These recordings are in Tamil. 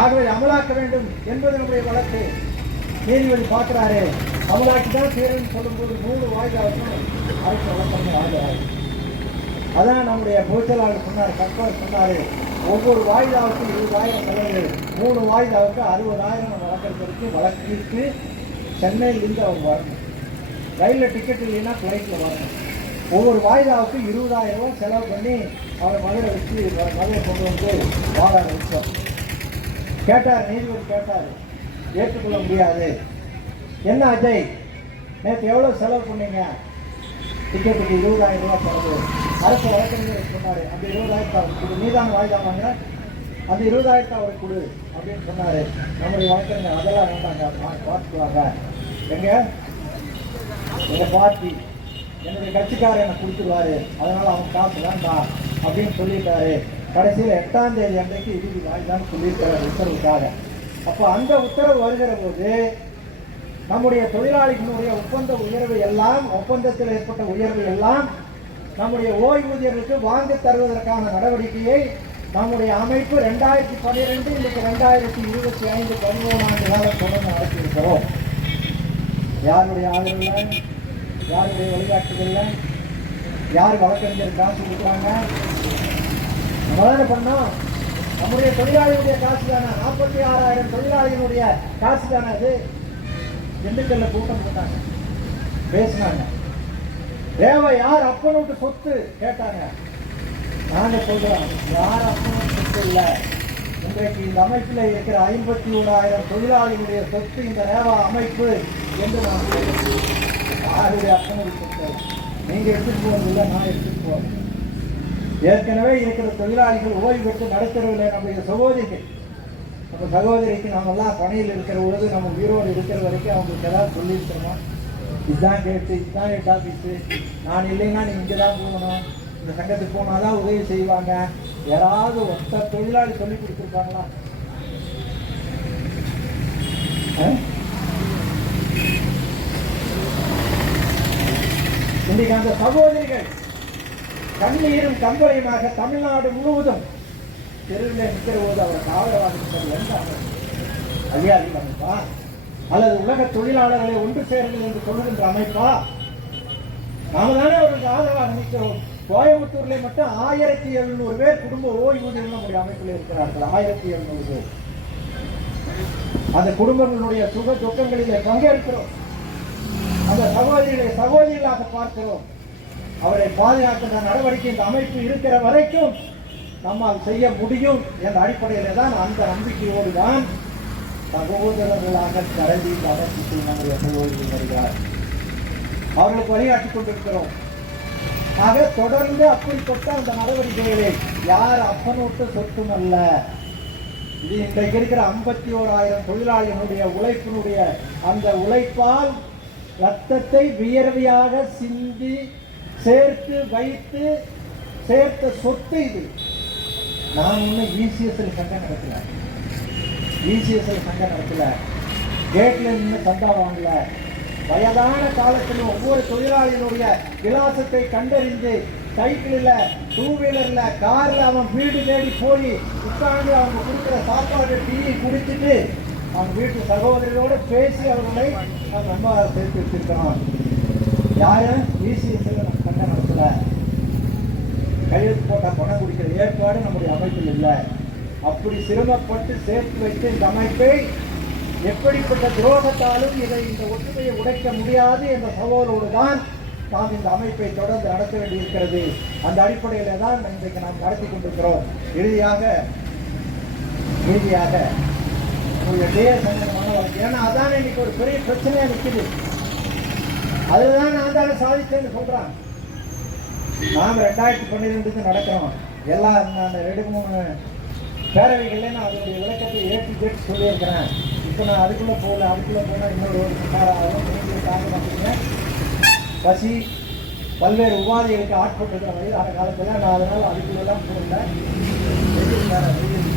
ஆகவே அமலாக்க வேண்டும் என்பது நம்முடைய வழக்கு. நீதிபதி பார்க்கிறாரு, அமலாக்கி தான் தீர்வுன்னு சொல்லும்போது 3 வாய்தாவுக்கும் அரசு வழக்கறிஞர் ஆகிறாரு. அதான் நம்முடைய பொதுச்செயலாளர் சொன்னார், கட்பார் சொன்னாரு, ஒவ்வொரு வாய்தாவுக்கும் 20,000 செலவு, 3 வாய்தாவுக்கு 60,000 வழக்கறிஞருக்கு வழக்கிற்கு சென்னையிலிருந்து அவர் வரணும். ரயிலில் டிக்கெட் இல்லைன்னா ஃப்ளைட்டில் வரணும். ஒவ்வொரு வாய்தாவுக்கும் 20,000 ரூபாய் செலவு பண்ணி அவரை மதுரை வச்சு மதுரை கொண்டு வந்து வாழ வச்சோம். கேட்டார், நீதிபதி கேட்டார், ஏற்றுக்கொள்ள முடியாது. என்ன அஜய், நேற்று எவ்வளோ செலவு பண்ணீங்க? டிக்கெட்டுக்கு 20,000 ரூபாய் செலவு. அரசு வழக்கறிஞர் சொன்னார், அந்த 20,000 அவருக்கு கொடு, நீதான் வாய்தா வாங்கின, அந்த 20,000 அவருக்கு கொடு அப்படின்னு சொன்னார். நம்முடைய வழக்கறிஞர் அதெல்லாம் வேண்டாங்க, பார்த்துக்குவாங்க, எங்கள் பார்ட்டி என்னுடைய கட்சிக்காரர் எனக்கு கொடுத்துருவாரு, அதனால் அவங்க காசு வேண்டாம் அப்படின்னு சொல்லிட்டாரு. கடைசியில் 8ஆம் தேதி அன்றைக்கு இறுதி வாய்தான்னு சொல்லியிருக்காரு உத்தரவுக்காக. அப்போ அந்த உத்தரவு வருகிற போது நம்முடைய தொழிலாளிகளுடைய ஒப்பந்த உயர்வு எல்லாம், ஒப்பந்தத்தில் ஏற்பட்ட உயர்வு எல்லாம் நம்முடைய ஓய்வூதியர்களுக்கு வாங்கி தருவதற்கான நடவடிக்கையை நம்முடைய அமைப்பு 2012 இன்னைக்கு 2025 13 ஆண்டு காலம் தொடர்ந்து நடத்தியிருக்கிறோம். யாருடைய ஆதரவில், யாருடைய வழிகாட்டுதல், யார் வழக்கறிஞர் காசு கொடுக்குறாங்க? நம்ம தானே பண்ணோம். நம்முடைய தொழிலாளிகளுடைய காசு தானே, 46,000 தொழிலாளிகளுடைய காசு தானே அது. திண்டுக்கல்ல கூட்டம் போட்டாங்க, பேசினாங்க. தேவை யார் அப்பனோட்டு சொத்து கேட்டாங்க. நாங்க சொல்றோம், யார் அப்பனோட்டு சொத்து இல்லை. இன்றைக்கு இந்த அமைப்பில் இருக்கிற 51,000 தொழிலாளிகளுடைய சொத்து இந்த ரேவா அமைப்பு என்று நான் யாருடைய அப்பனோட்டு சொத்து நீங்க எடுத்துட்டு போவதில்லை, நான் எடுத்துட்டு போவேன். ஏற்கனவே இருக்கிற தொழிலாளிகள் ஓய்வு பெற்று நடத்துறதில்லை. நம்முடைய சகோதரிகள், நம்ம சகோதரிக்கு நாமெல்லாம் பணியில் இருக்கிற பொழுது, நம்ம உயிரோடு இருக்கிற வரைக்கும் அவங்களுக்கு ஏதாவது சொல்லியிருக்கிறோமா? இதுதான் கேட்டு, இதுதான் ஹெட் ஆஃபீஸு, நான் இல்லைன்னா நீ இங்கே தான் போகணும், இந்த சங்கத்துக்கு போனால் தான் உதவி செய்வாங்க. யாராவது ஒத்த தொழிலாளி சொல்லி கொடுத்துருப்பாங்களா? இன்றைக்கு அந்த சகோதரிகள் கண்ணீரும் கம்பளையுமாக தமிழ்நாடு முழுவதும் தெருவில் நிற்கிற போது அவருக்கு ஆதரவாக எந்த அதிகாரி அமைப்பா அல்லது உலக தொழிலாளர்களை ஒன்று சேருங்கள் என்று சொல்லுகின்ற அமைப்பா? நாம தானே அவருக்கு ஆதரவாக நிற்கிறோம். கோயம்புத்தூர்ல மட்டும் 1,700 பேர் குடும்ப ஓய்வூதியம் நம்முடைய அமைப்பில் இருக்கிறார்கள். 1,700 பேர். அந்த குடும்பங்களுடைய சுக துக்கங்களிலே பங்கேற்கிறோம். அந்த சகோதரிகளை சகோதரிகளாக பார்க்கிறோம். அவரை பாதுகாக்கின்ற நடவடிக்கை இந்த அமைப்பு இருக்கிற வரைக்கும் நம்மால் செய்ய முடியும் என்ற அடிப்படையிலே தான், அந்த நம்பிக்கையோடு தான் சகோதரர்களாக கருதி அமைப்பு நம்முடைய சகோதரிகள் வருகிறார். அவர்களுக்கு வழிகாட்டிக் கொண்டிருக்கிறோம். ஆக தொடர்ந்து அப்படிப்பட்ட அந்த நடவடிக்கைகளை யார் அப்பனோட்டு சொத்தும் அல்ல. இது இன்றைக்கு இருக்கிற 51,000 தொழிலாளிகளுடைய உழைப்பினுடைய அந்த உழைப்பால் ரத்தத்தை வியர்வையாக சிந்தி சேர்த்து வைத்து சேர்த்த சொத்து இது. நான் ஒன்றும் இசிஎஸ்எல் சங்கம் நடத்தல, இசிஎஸ்எல் சங்கம் நடத்தல, கேட்ல நின்று சந்தா வாங்கல. வயதான காலத்தில் ஒவ்வொரு தொழிலாளியினுடைய விலாசத்தை கண்டறிந்து சைக்கிளில், 2 வீலர்ல, கார்ல அவன் வீடு தேடி போய் உட்கார்ந்து அவங்க கொடுக்குற சாப்பாடு டீயை குடிச்சிட்டு அவங்க வீட்டு சகோதரிகளோடு பேசி அவர்களை நாம் ரொம்ப சேர்த்து வச்சிருக்கிறோம். யாரும் இசிஎஸ்எல் சங்கம் நடத்தல. கையெழுத்து போட்ட பணம் குடிக்கிற ஏற்பாடு நம்முடைய அமைப்பில் இல்லை. அப்படி சிரமப்பட்டு சேர்த்து வைத்து இந்த அமைப்பை எப்படிப்பட்ட துரோகத்தாலும் இதை இந்த ஒற்றுமையை உடைக்க முடியாது என்ற சவாலோடு தான் நாம் இந்த அமைப்பை தொடர்ந்து நடத்த வேண்டியிருக்கிறது. அந்த அடிப்படையில தான் இன்றைக்கு நாம் நடத்தி கொண்டிருக்கிறோம். இறுதியாக சங்கமான ஏன்னா அதான் இன்னைக்கு ஒரு பெரிய பிரச்சனையா நிற்குது. அதுதான் நான் தானே சாதிச்சேன்னு சொல்றான். நாம் 2012 நடக்கிறோம். எல்லாம் நான் 2-3 பேரவைகள்ல நான் அதனுடைய விளக்கத்தை ஏற்றி சொல்லியிருக்கிறேன். இப்போ நான் அதுக்குள்ளே போகல. அதுக்குள்ளே போனால் இன்னொரு 1 பார்த்தீங்கன்னா பசி பல்வேறு உபாதைகளுக்கு ஆட்பட்டிருக்கிற வயதான காலத்தில் நான் அதனால் அதுக்குள்ளெல்லாம் போகல.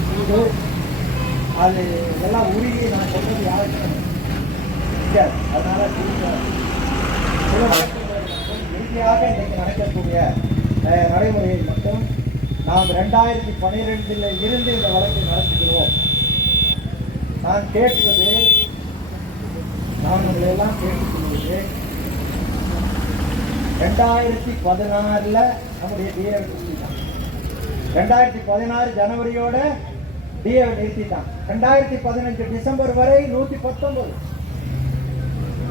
சூடு அது இதெல்லாம் உருகி நான் சொல்றது யாருக்கும் முடியாது. அதனால இறுதியாக இன்றைக்கு நடக்கக்கூடிய நடைமுறையை மட்டும் நாம் 2012 இருந்து இந்த வழக்கை நடத்துகிறோம். நான் கேட்பது, நான் உங்களை எல்லாம் கேட்டுக்கொள்வது 2016 நம்முடைய டிஏ நிறுத்திட்டான். 2016 ஜனவரியோட டிஏ நிறுத்திட்டான். 2015 டிசம்பர் வரை 119,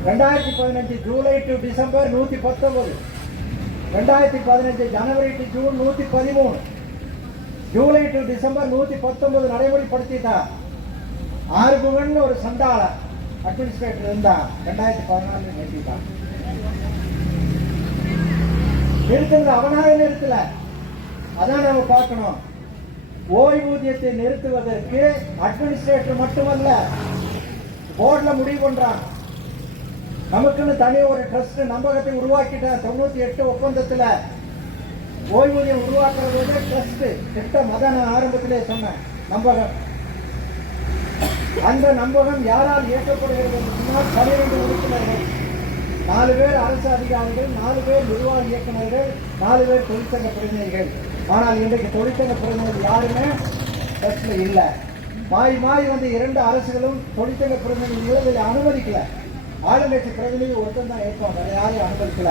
2015 July to December 119, 2015 January to June 113, July to December 119 நடைமுறைப்படுத்திட்டான். ஆர்குவன் ஒரு சண்டாள அட்மினிஸ்ட்ரேட்டர் இருந்தா 2014 நிறுத்திட்டான். நிறுத்துங்க, அவனாக நிறுத்தல. அதான் நம்ம பார்க்கணும். ஓய்வூதியத்தை நிறுத்துவதற்கு அட்மினிஸ்ட்ரேட்டர் மட்டுமல்ல, போர்ட்ல முடிவு பண்றான். நமக்குன்னு தனி ஒரு ட்ரஸ்ட் நம்பகத்தை உருவாக்கிட்ட 98 ஒப்பந்தத்துல ஓய்வூதியம் உருவாக்குறது ட்ரஸ்ட் திட்டம். அதான் நான் ஆரம்பத்திலே சொன்னேன், நம்பகம். அந்த நம்பகம் யாரால் இயக்கப்படுகிறது என்று சொன்னால் 12 உறுப்பினர்கள், 4 பேர் அரசு அதிகாரிகள், 4 பேர் நிர்வாக இயக்குநர்கள், 4 பேர் தொழிற்சங்க பிரதிநிதிகள். ஆனால் இன்றைக்கு தொழிற்சங்க பிரதிநிதிகள் யாருமே ட்ரஸ்ட்ல இல்லை. மாறி வந்து 2 அரசுகளும் தொழிற்சங்க பிரதிநிதிகளை இதில் அனுமதிக்கல. ஆளுங்கட்சி பிரதிநிதி ஒருத்தன் தான் ஏற்பாங்க, அதை யாரையும் அனுமதிக்கல.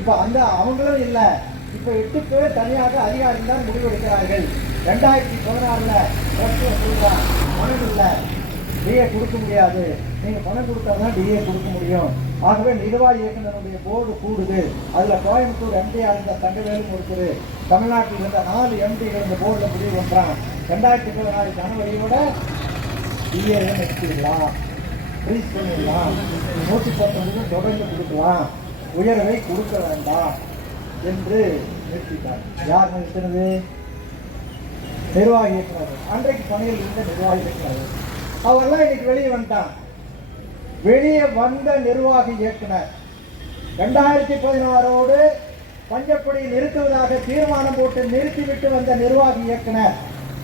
இப்ப அந்த அவங்களும் இல்லை. இப்ப 8 பேர் தனியாக அதிகாரிகள் தான் முடிவெடுக்கிறார்கள். 2016 ட்ரஸ்ட் சொல்றான், பணம் இல்லை, டிஏ கொடுக்க முடியாது, நீங்க பணம் கொடுத்தாதான் டிஏ கொடுக்க முடியும். ஆகவே நிர்வாக இயக்குநருடைய போர்டு கூடுது. அதுல கோயம்புத்தூர் எம்டியா இருந்த தங்கவேலும் ஒருத்தர், தமிழ்நாட்டில் இருந்த 4 எம்டிகள் இந்த போர்டுல முடிவு பண்றான். 2016 ஜனவரியோட டிஏ நிறுத்திடலாம், ஃப்ரீஸ் பண்ணிடலாம், 119 தொடர்ந்து கொடுக்கலாம், உயர்வை கொடுக்க வேண்டாம் என்று நிறுத்திட்டார். யார் நிறுத்தினது? நிர்வாக இயக்குனர். அன்றைக்கு பணியில் இருந்த நிர்வாக இயக்குனர் அவரெல்லாம் இன்னைக்கு வெளியே வந்துட்டான். வெளியே வந்த நிர்வாக இயக்குனர் 2016 பஞ்சப்படி நிறுத்துவதாக தீர்மானம் போட்டு நிறுத்திவிட்டு வந்த நிர்வாக இயக்குனர்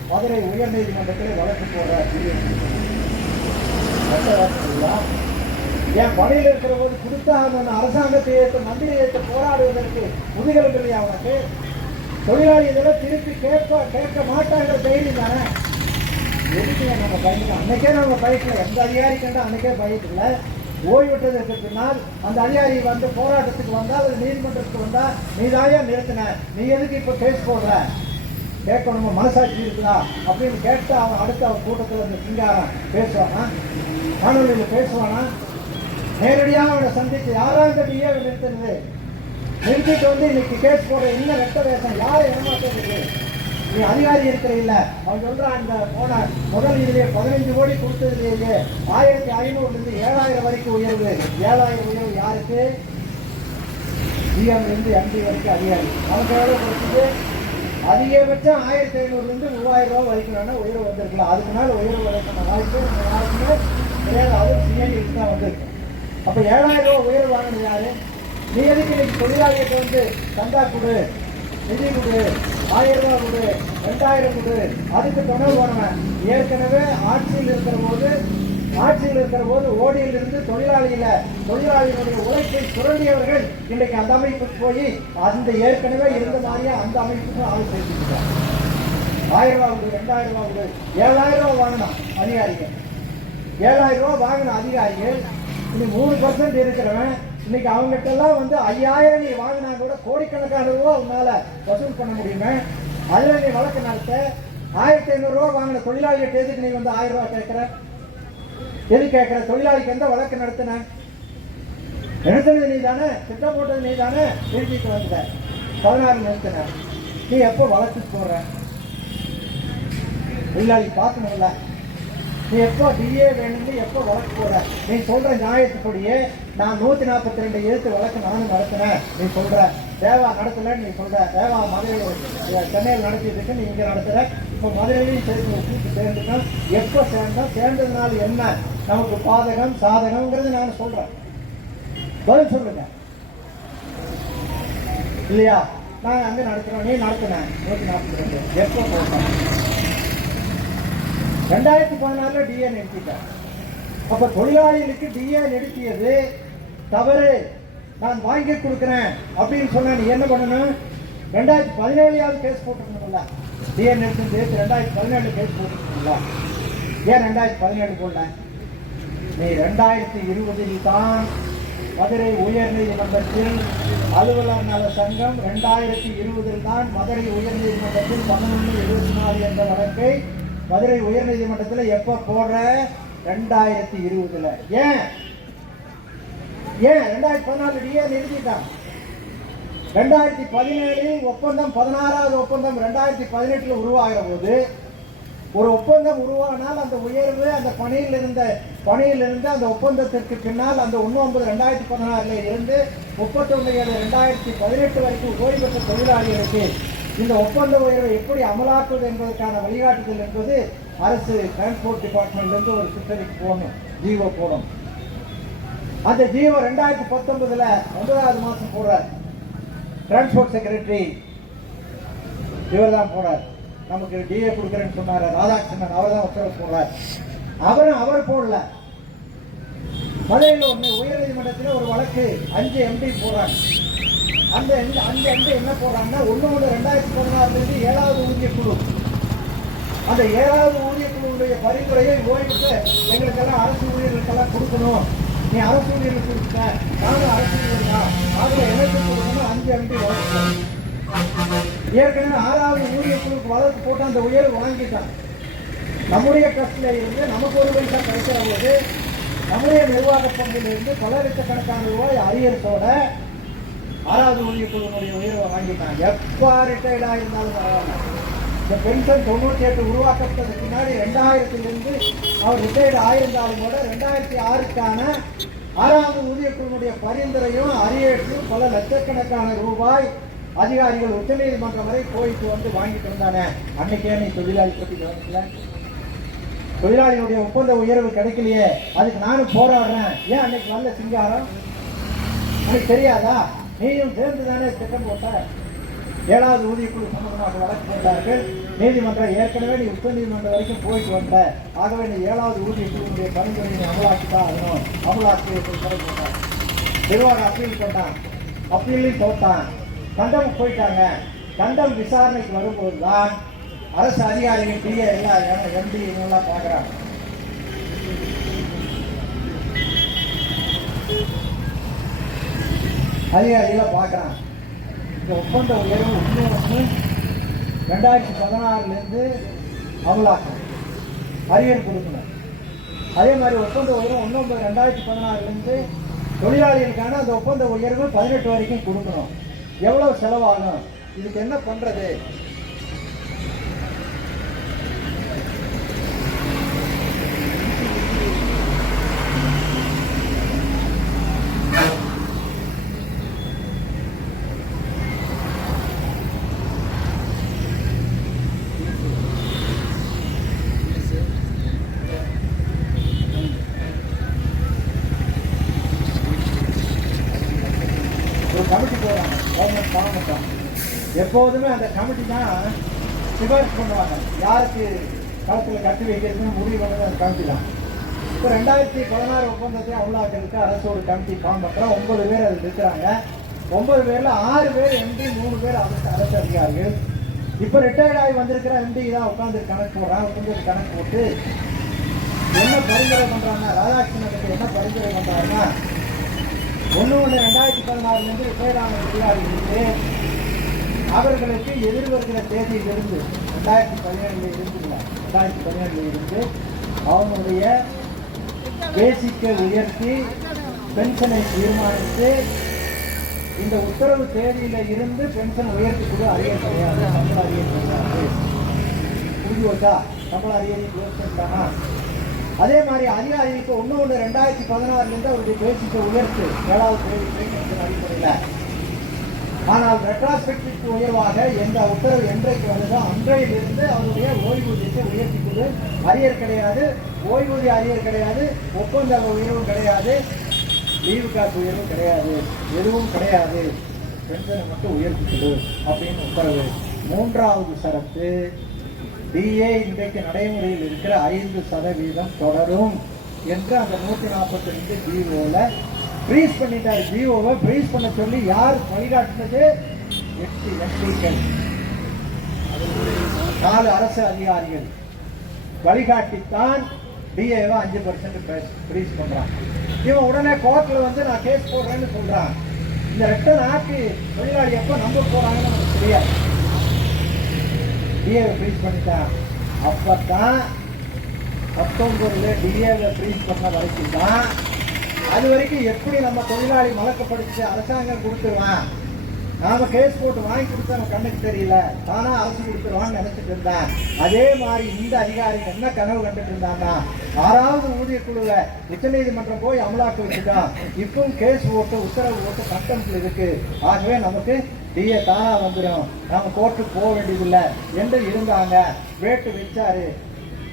மதுரை உயர் நீதிமன்றத்தில் வழக்கு போடுறார். என் பணியில் இருக்கிற போது கொடுத்தா அரசாங்கத்தை ஏற்று மந்திரி ஏற்று போராடுவதற்கு முதுகெலும்பு இல்லையா அவனுக்கு? தொழிலாளி இதெல்லாம் திருப்பி கேட்க மாட்டாங்கிற தைரியம் தானே. எதுக்கு நம்ம பயணிக்கலாம்? அன்னைக்கே நம்ம பயக்கல, எந்த அதிகாரி கண்டா அன்னைக்கே பயக்கல. ஓய்விட்டதற்கு பின்னால் அந்த அதிகாரி வந்து போராட்டத்துக்கு வந்தால், அது நீதிமன்றத்துக்கு வந்தா, நீ தாயா நிறுத்தின, நீ எதுக்கு இப்ப கேஸ் போடுற, கேட்கணுமா, மனசாட்சி இருக்குதா அப்படின்னு கேட்டு அவன் அடுத்த அவன் கூட்டத்தில் இந்த சிங்காரம் பேசுவானா, காணொலியில் பேசுவானா? நேரடியாக அவனை சந்திச்சு யாராவது டிஏ நிறுத்தினது, நிறுத்திட்டு வந்து இன்னைக்கு கேஸ் போடுற என்ன வெட்ட வேஷம், யாரை ஏமாத்துறது? நீ அதிகாரி இருக்கிற இல்ல. அவன் சொல்றான், இந்த போன முதல் இதுலேயே 15 கோடி கொடுத்ததுலேயே 1500 7,000 வரைக்கும் உயர்வு. 7,000 உயர்வு யாருக்கு? ஜிஎம் இருந்து எம்டி வரைக்கும் அதிகாரி. அவனுக்கு எவ்வளவு கொடுத்தது? அதிகபட்சம் 1,500 3,000 ரூபாய் வரைக்கும் வேணா உயர்வு வந்திருக்கலாம். அதுக்கு மேல உயர்வு வரைக்கும் வாய்ப்பு கிடையாது. அது சிஐடி தான் வந்திருக்கு. அப்ப 7,000 ரூபாய் உயர்வு வாங்கினது யாரு? நீ எதுக்கு இன்னைக்கு தொழிலாளிகிட்ட வந்து சந்தா கொடு, நிதி கொடு, 1000 ரூபாய் கொடு, 2000 கொடு, அதுக்கு துணை போனவன். ஏற்கனவே ஆட்சியில் இருக்கிற போது ஓடியில் இருந்து தொழிலாளிகளுடைய உழைப்பை சுரண்டியவர்கள் இன்றைக்கு அந்த அமைப்புக்கு போய் அந்த ஏற்கனவே இருந்த மாதிரியே அந்த அமைப்புக்கு ஆள் சேர்த்துக்கிட்டாங்க. 1000 ரூபாய் கொடு, 2000 ரூபாய் கொடு, 7,000 ரூபாய் வாங்கினான் அதிகாரிகள். 7,000 ரூபாய் வாங்கின அதிகாரிகள் இன்னைக்கு 3% இருக்கிறவன் இன்னைக்கு அவங்ககிட்ட எல்லாம் வந்து 5,000 நீ வாங்கினா கூட கோடிக்கணக்கான ரூபா உன்னால வசூல் பண்ண முடியுமே. அதுல நீ வழக்கு நடத்த 1,500 ரூபாய் வாங்கின தொழிலாளிகிட்ட எதுக்கு நீ வந்து 1000 ரூபாய் கேட்கிற? எது கேட்கிற? தொழிலாளிக்கு எந்த வழக்கு நடத்தின? நிறுத்தினது நீ தானே, திட்டம் போட்டது நீ தானே, நிறுத்திட்டு வந்துட்ட. 16 நிறுத்தின. நீ எப்போ வழக்கு போடுற? தொழிலாளி பார்க்கணும்ல. நீ எப்போ டிஏ வேணும்னு எப்போ வழக்கு போடுற? நீ சொல்ற நியாயத்துப்படியே நான் 142 எழுத்து வழக்கு நானும் நடத்தினேன். நீ சொல்ற தேவா நடத்தலன்னு நீ சொல்ற. தேவா மதுரை சென்னையில் நடத்திட்டு நீ இங்க நடத்துற. இப்போ மதுரையிலையும் சேர்த்து சேர்ந்துட்டோம். எப்போ சேர்ந்தோம்? சேர்ந்ததுனால என்ன நமக்கு பாதகம் சாதகம்ங்கிறது நான் சொல்றேன். பதில் சொல்லுங்க. இல்லையா? நான் அங்க நடத்துறோம், நீ நடத்தினேன் 142 எப்போ போட்டோம்? 2016 டிஏ நிறுத்திட்டார். அப்ப தொழிலாளிகளுக்கு டிஏ நிறுத்தியது தவறு, நான் வாங்கி கொடுக்கிறேன் அப்படின்னு சொன்னா நீ என்ன பண்ணணும்? 2017 கேஸ் போட்டுருக்கணும்ல. டிஏ நிறுத்தி 2017 கேஸ் போட்டுருக்கணும்ல. ஏன் 2017 போடல? நீ 2020 தான் மதுரை உயர்நீதிமன்றத்தில் அலுவலர் நல சங்கம் 2020 தான் மதுரை உயர்நீதிமன்றத்தில் 11/24 என்ற வழக்கை மதுரை உயர்நீதிமன்றத்தில் எப்ப போடுற? 2020. ஏன் 2014 நிறுத்திட்டான். 2017 ஒப்பந்தம் 16வது ஒப்பந்தம் 2018 உருவாகிற போது ஒரு ஒப்பந்தம் உருவானால் அந்த உயர்வு அந்த பணியிலிருந்து அந்த ஒப்பந்தத்திற்கு பின்னால் அந்த 19/2016 இருந்து 31/7/2018 வரைக்கும் ஓய்வு பெற்ற தொழிலாளிகளுக்கு இந்த ஒப்பந்த உயர்வை எப்படி அமலாக்குவது என்பதற்கான வழிகாட்டுதல் என்பது அரசு டிரான்ஸ்போர்ட் டிபார்ட்மெண்ட்லேருந்து ஒரு சுற்றறிக்கை போடணும், ஜிஓ போடணும். அந்த ஜிஓ 2019 9வது மாதம் போடுறார். டிரான்ஸ்போர்ட் செக்ரட்டரி இவர் தான் போறார். நமக்கு டிஏ கொடுக்குறேன்னு சொன்னார் ராதாகிருஷ்ணன், அவர் தான் உத்தரவு போடுறார். அவர் போடல. மதுரையில் ஒன்று உயர்நீதிமன்றத்தில் ஒரு வழக்கு 5 எம்டி போடுறாங்க. அந்த 5 எம்டி என்ன போடுறாங்கன்னா 1/1/2016 7வது ஊதிய குழு, அந்த 7வது ஊதிய குழுவுடைய பரிந்துரையை ஓய்வுக்கு எங்களுக்கெல்லாம் அரசு ஊழியர்களுக்கெல்லாம் கொடுக்கணும். நீ அரசு ஊழியர்களுக்கு கொடுத்த, நானும் அரசு ஊழியர் தான், அதில் எனக்கு கொடுக்கணும். 5 எம்டி வழக்கு ஏற்கனவே 6வது ஊதிய குழுக்கு வழக்கு போட்டு அந்த உயர்வு வாங்கிட்டான். நம்முடைய ட்ரஸ்ட்ல இருந்து நமக்கு ஒரு பைசா கிடைக்கிற போது நம்முடைய நிர்வாக பங்கிலிருந்து பல லட்சக்கணக்கான ரூபாய் அரியர்ஸோட 6வது ஊதிய குழுவினுடைய உயர்வை வாங்கிட்டான். எப்ப ரிட்டையர்ட் ஆயிருந்தாலும் பரவாயில்ல. இந்த பென்ஷன் 98 உருவாக்கப்பட்டதுக்கு பின்னாடி 2000 அவர் ரிட்டையர்ட் ஆயிருந்தாலும் கூட 2006க்கான 6வது ஊதிய குழுவினுடைய பரிந்துரையும் அரியர்ஸும் பல லட்சக்கணக்கான ரூபாய் அதிகாரிகள் உச்ச நீதிமன்றம் வரை போயிட்டு வந்து வாங்கிட்டு இருந்தானே. அன்னைக்கே நீ தொழிலாளி பற்றி கவனிக்கல? தொழிலாளிகளுடைய ஒப்பந்த உயர்வு கிடைக்கலையே, அதுக்கு நானும் போராடுறேன். ஏன் அன்னைக்கு நல்ல சிங்காரம் அன்னைக்கு தெரியாதா? நீயும் சேர்ந்து தானே திட்டம் போட்ட. 7வது ஊதிய குழு சம்பந்தமாக வழக்கு போட்டார்கள். நீதிமன்றம் ஏற்கனவே நீ உச்ச நீதிமன்றம் வரைக்கும் போயிட்டு வந்த, ஆகவே நீ 7வது ஊதிய குழுவுடைய பரிந்துரையை அமலாக்கிதான் ஆகணும். அமலாக்கி போட்டான். நிர்வாக அப்பீல் பண்ணான். அப்பீலையும் தோட்டான். கண்டம் போயிட்டாங்க. கண்டம் விசாரணைக்கு வரும்போது தான் அரசு அதிகாரிகள் டிஏ எல்லாம் எம்பி இவங்கெல்லாம் பார்க்குறாங்க. அதிகாரிகளை பார்க்குறாங்க. இந்த ஒப்பந்த உயர்வு 2016 அமலாக்கம் அரியர் கொடுக்கணும். அதே மாதிரி ஒப்பந்த உயர்வு 19/2016 தொழிலாளிகளுக்கான அந்த ஒப்பந்த உயர்வு 18 வரைக்கும் கொடுக்கணும். எவ்வளவு செலவாகும்? இதுக்கு என்ன பண்றது? ஒரு கமிட்டி போடுறாங்க, கவர்மெண்ட் பாராமட்டம். எப்போதுமே அந்த கமிட்டி தான் சிபாரிசு பண்ணுவாங்க. யாருக்கு களத்தில் கட்டி வைக்கிறதுன்னு முடிவு பண்ணது அந்த கமிட்டி தான். இப்போ 2016 ஒப்பந்தத்தை அமலாக்கிறதுக்கு அரசு ஒரு கமிட்டி ஃபார்ம் பண்ணுறோம். 9 பேர் அதில் இருக்கிறாங்க. 9 பேரில் 6 பேர் எம்பி, 3 பேர் அரசு அதிகாரிகள். இப்போ ரிட்டையர்ட் ஆகி வந்திருக்கிற எம்பி தான் உட்காந்து கணக்கு போடுறாங்க. உட்காந்து கணக்கு போட்டு என்ன பரிந்துரை பண்ணுறாங்கன்னா, ராதாகிருஷ்ணனுக்கு என்ன பரிந்துரை பண்ணுறாங்கன்னா, 1/1/2016 ரிட்டையர்ட் ஆன அதிகாரிகளுக்கு அவர்களுக்கு எதிர்வருகிற தேதியிலிருந்து 2017 இருந்து அவங்களுடைய பேசிக்கை உயர்த்தி பென்ஷனை தீர்மானித்து இந்த உத்தரவு தேதியில இருந்து பென்ஷன் உயர்த்தி கூட அறிய கிடையாது. சம்பள அறிய கிடையாது. புரிஞ்சு வச்சா சம்பள அறியத்தானா? அதே மாதிரி அதிகாரிகளுக்கு 1/1/2016 அவருடைய பேசிக்கை உயர்த்து 7வது தேதி அடிப்படையில். ஆனால் ரெட்ராஸ்பெக்டிவ் உயர்வாக எந்த உத்தரவு என்றைக்கு வருதோ அன்றையிலிருந்து அவருடைய ஓய்வூதியத்தை உயர்த்திக்கொண்டு அரியர் கிடையாது, ஓய்வூதிய அரியர் கிடையாது, ஒப்பந்த உயர்வும் கிடையாது, லீவு காசு உயர்வும் கிடையாது, எதுவும் கிடையாது, பென்ஷனை மட்டும் உயர்த்திக்கொடு அப்படின்னு உத்தரவு. 3வது ஷரத்து, டிஏ இன்றைக்கு நடைமுறையில் இருக்கிற 5% தொடரும் என்று அந்த 142 ஜிஓல ஃப்ரீஸ் பண்ணிட்டார். ஜிஓவை ஃப்ரீஸ் பண்ண சொல்லி யார் வழிகாட்டினது? 8 எம்பிக்கள், 4 அரசு அதிகாரிகள். வழிகாட்டித்தான் டிஏவை 5% ஃப்ரீஸ் பண்றான். இவன் உடனே கோர்ட்ல வந்து நான் கேஸ் போடுறேன்னு சொல்றான். இந்த ரிட்டர்ன் ஆக்கி தொழிலாளி எப்ப நம்ப போறாங்கன்னு நமக்கு தெரியாது. டிஏவை ஃப்ரீஸ் பண்ணிட்டான். அப்பதான் 19 டிஏவை ஃப்ரீஸ் பண்ண வரைக்கும் தான். அது வரைக்கும் எப்படி நம்ம தொழிலாளி மலக்கப்படுத்தி அரசாங்கம் கொடுத்துருவான், நாம கேஸ் போட்டு வாங்கி கொடுத்தா நம்ம கண்ணுக்கு தெரியல, தானா அரசு கொடுத்துருவான்னு நினைச்சிட்டு இருந்தேன். அதே மாதிரி இந்த அதிகாரி என்ன கனவு கண்டுட்டு இருந்தாங்கன்னா 6வது ஊதிய குழுவை உச்ச நீதிமன்றம் போய் அமலாக்க வச்சுட்டான். இப்பவும் கேஸ் போட்டு உத்தரவு போட்டு கண்டெம்ப்ல இருக்கு. ஆகவே நமக்கு டிஏ தானா வந்துடும், நாம கோர்ட்டுக்கு போக வேண்டியதில்லை என்று இருந்தாங்க. வேட்டு வச்சாரு.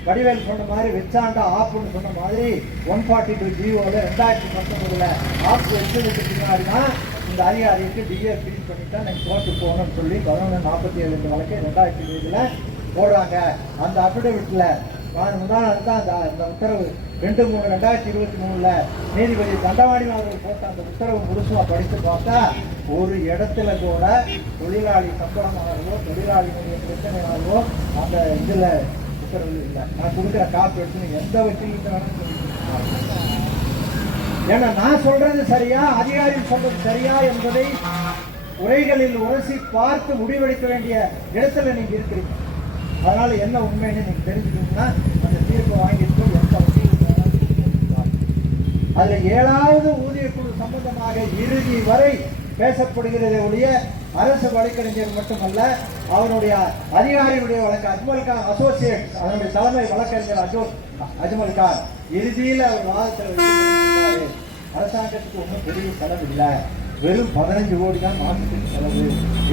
வடிவேல் சொன்ன மாதிரி வச்சாண்டா ஆப்புன்னு சொன்ன மாதிரி 142 ஜிஓல 2019 ஆப் வச்சதுக்கு பின்னாடி தான் இந்த அதிகாரிக்கு டிஏ ஃப்ரீஸ் பண்ணிட்டா நீங்கள் கோர்ட்டுக்கு போகணும்னு சொல்லி 1147 வழக்கு 2020 போடுறாங்க. அந்த அபிடவிட்ல முந்தாள் தான் அந்த உத்தரவு 2/3/2023 நீதிபதி தண்டவாணி அவர்கள் போட்ட அந்த உத்தரவு முழுசுமா படித்து பார்த்தா ஒரு இடத்துல கூட தொழிலாளி சம்பளமாகவோ தொழிலாளிகளுடைய பிரச்சனையாகவோ அந்த இதுல உத்தரவு இல்லை. நான் கொடுக்குற காப்பி எடுத்து எந்த வக்கீலுக்கு ஏன்னா நான் சொல்றது சரியா அதிகாரி சொல்றது சரியா என்பதை உரைகளில் உரசி பார்த்து முடிவெடுக்க வேண்டிய இடத்துல நீங்க இருக்கிறீங்க. அதனால என்ன உண்மைன்னு நீங்க தெரிஞ்சுக்கணும்னா அந்த தீர்ப்பை வாங்கிட்டு எந்த அதுல 7வது ஊதிய குழு சம்பந்தமாக இறுதி வரை பேசப்படுகிறதே ஒழிய அரசு வழக்கறிஞர் மட்டுமல்ல, அவருடைய அதிகாரியுடைய வழக்கு அஜ்மல் கான் அசோசியேட், அதனுடைய தலைமை வழக்கறிஞர் அஜ்மல் கான் இறுதியில் அவர் வாதத்தில் அரசாங்கத்துக்கு ஒன்றும் பெரிய செலவு இல்லை, வெறும் 15 கோடி தான் மாசத்துக்கு செலவு,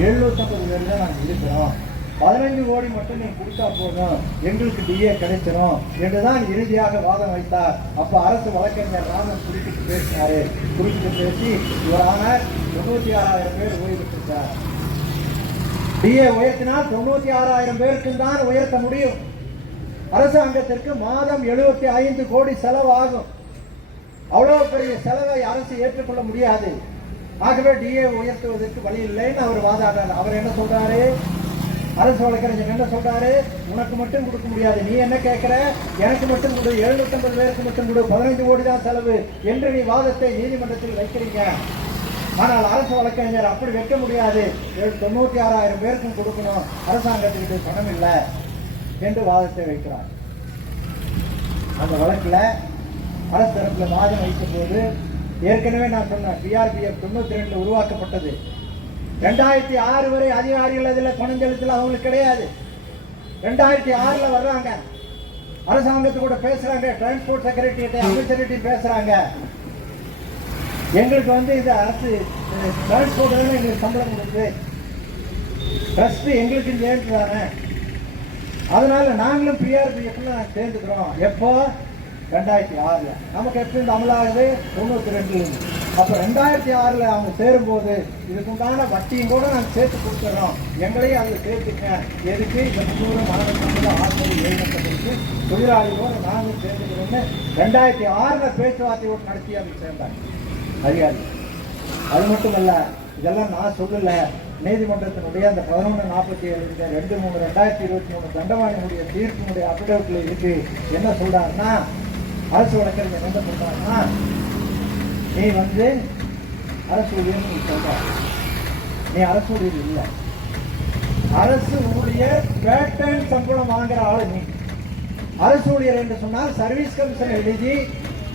750 பேர் தான் நாங்கள் இருக்கிறோம், 15 கோடி மட்டும் நீங்க கொடுத்தா போதும், எங்களுக்கு டிஏ கிடைச்சிடும் என்றுதான் இறுதியாக வாதம் வைத்தார். அப்ப அரசு வழக்கறிஞர் ராமன் குறிப்பிட்டு பேசினாரு. குறிப்பிட்டு பேசி இவரான 96,000 பேர் ஓய்வு பெற்றார். டிஏ உயர்த்தினால் 96,000 பேருக்கு தான் உயர்த்த முடியும். அரசாங்கத்திற்கு மாதம் 75 கோடி செலவு ஆகும். அவ்வளவு பெரிய செலவை அரசு ஏற்றுக்கொள்ள முடியாது. ஆகவே டிஏ உயர்த்துவதற்கு வழி இல்லைன்னு அவர் வாதாடுறாரு. அவர் என்ன சொல்றாரு, அரசு வழக்கறிஞர் என்ன சொல்றாரு, உனக்கு மட்டும் கொடுக்க முடியாது, நீ என்ன கேட்கிற, எனக்கு மட்டும் கொடு, 750 பேருக்கு மட்டும் கொடு, 15 கோடி தான் செலவு என்று நீ வாதத்தை நீதிமன்றத்தில் வைக்கிறீங்க. ஆனால் அரசு வழக்கறிஞர் அப்படி வைக்க முடியாது, 96,000 பேருக்கும் கொடுக்கணும், அரசாங்கத்துக்கு பணம் இல்லை என்று வாதத்தை வைக்கிறார். அந்த வழக்கில் அரசு தரப்புல வாதம் வைக்கும் போது ஏற்கனவே நான் சொன்னேன், பிஆர்பிஎஃப் 92 உருவாக்கப்பட்டது. 2006 வரை அதிகாரிகள் அதில் பணம் செலுத்தல, அவங்களுக்கு கிடையாது. 2006 வர்றாங்க, அரசாங்கத்து கூட பேசுறாங்க, டிரான்ஸ்போர்ட் செக்ரட்டரி அமைச்சர்கிட்ட பேசுறாங்க, எங்களுக்கு வந்து இந்த அரசு டிரான்ஸ்போர்ட் தானே எங்களுக்கு சம்பளம் கொடுக்குது, ட்ரஸ்ட் எங்களுக்கு ஏற்று தானே, அதனால நாங்களும் பிஆர்பிஎஃப்ல நாங்கள் சேர்ந்துக்கிறோம். எப்போ 2006 நமக்கு எப்படி அமலாகுது 92. அப்போ 2006 அவங்க சேரும்போது இதுக்குண்டான வட்டியும் கூட நாங்கள் சேர்த்து கொடுத்துறோம், எங்களையும் அதில் சேர்த்துக்க, எதுக்கு இந்த 300 மாநிலத்தில் 670 தொழிலாளிகளோடு நாங்களும் சேர்ந்துக்கிறோம்னு 2006 பேச்சுவார்த்தையோடு நடத்தி அதை சேர்ந்தாங்க அதிகாரி. அது மட்டுமல்ல, இதெல்லாம் நான் சொல்லல, நீதிமன்றத்தினுடைய அந்த 1147 2/3/2023 தண்டவாணியுடைய தீர்ப்பினுடைய அபிடவிட்ல இருக்கு. என்ன சொல்றாருன்னா, அரசு வழக்கறிஞர் என்ன சொல்றாருன்னா, நீ வந்து அரசு ஊழியர் நீ சொல்ற, நீ அரசு ஊழியர் இல்லை, அரசு ஊழியர் பேட்டன் சம்பளம் வாங்குற ஆளு நீ. அரசு ஊழியர் என்று சொன்னால் சர்வீஸ் கமிஷன் எழுதி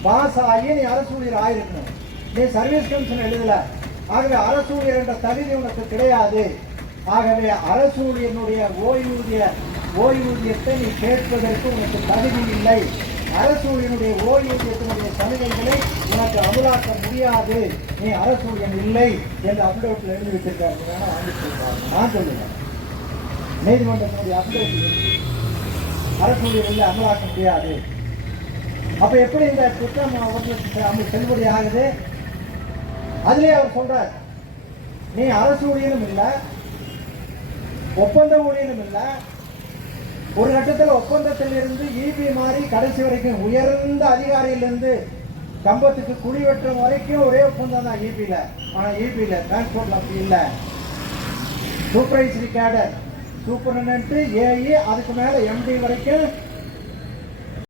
பாஸ் ஆகி நீ அரசு ஊழியர் ஆயிருக்கணும். நீ சர்வீஸ் கமிஷன் எழுதல, ஆகவே அரசு ஊழியர் என்ற தகுதி உனக்கு கிடையாது. ஆகவே அரசு ஊழியனுடைய ஓய்வூதியத்தை நீ கேட்பதற்கு உனக்கு தகுதி இல்லை. அரசு ஊழியனுடைய ஓய்வூதியத்தினுடைய சலுகைகளை உனக்கு அமலாக்க முடியாது, நீ அரசு ஊழியன் இல்லை என்று அபிடவிட்ல எழுதி வச்சிருக்காரு. வாங்கி சொல்றாரு, நான் சொல்லுவேன், நீதிமன்றத்தினுடைய அபிடவிட் அரசு ஊழியர் இல்லை, அமலாக்க முடியாது. அப்ப எப்படி இந்த குற்றம் அமல் செல்லுபடி ஆகுது? அதுலயே அவர் சொல்றார், நீ அரசு ஊழியனும் இல்லை, ஒப்பந்த ஊழியனும் இல்லை, ஒரு கட்டத்தில் ஒப்பந்தத்தில் இருந்து இபி மாறி கடைசி வரைக்கும் உயர்ந்த அதிகாரியிலிருந்து கம்பத்துக்கு குழி வெட்டும் வரைக்கும் ஒரே ஒப்பந்தம் தான் இபியில. ஆனா இபியில டிரான்ஸ்போர்ட்ல அப்படி இல்லை. சூப்பர்வைசரி கேடர், சூப்பரிண்டென்ட், ஏஇ, அதுக்கு மேல எம்டி வரைக்கும்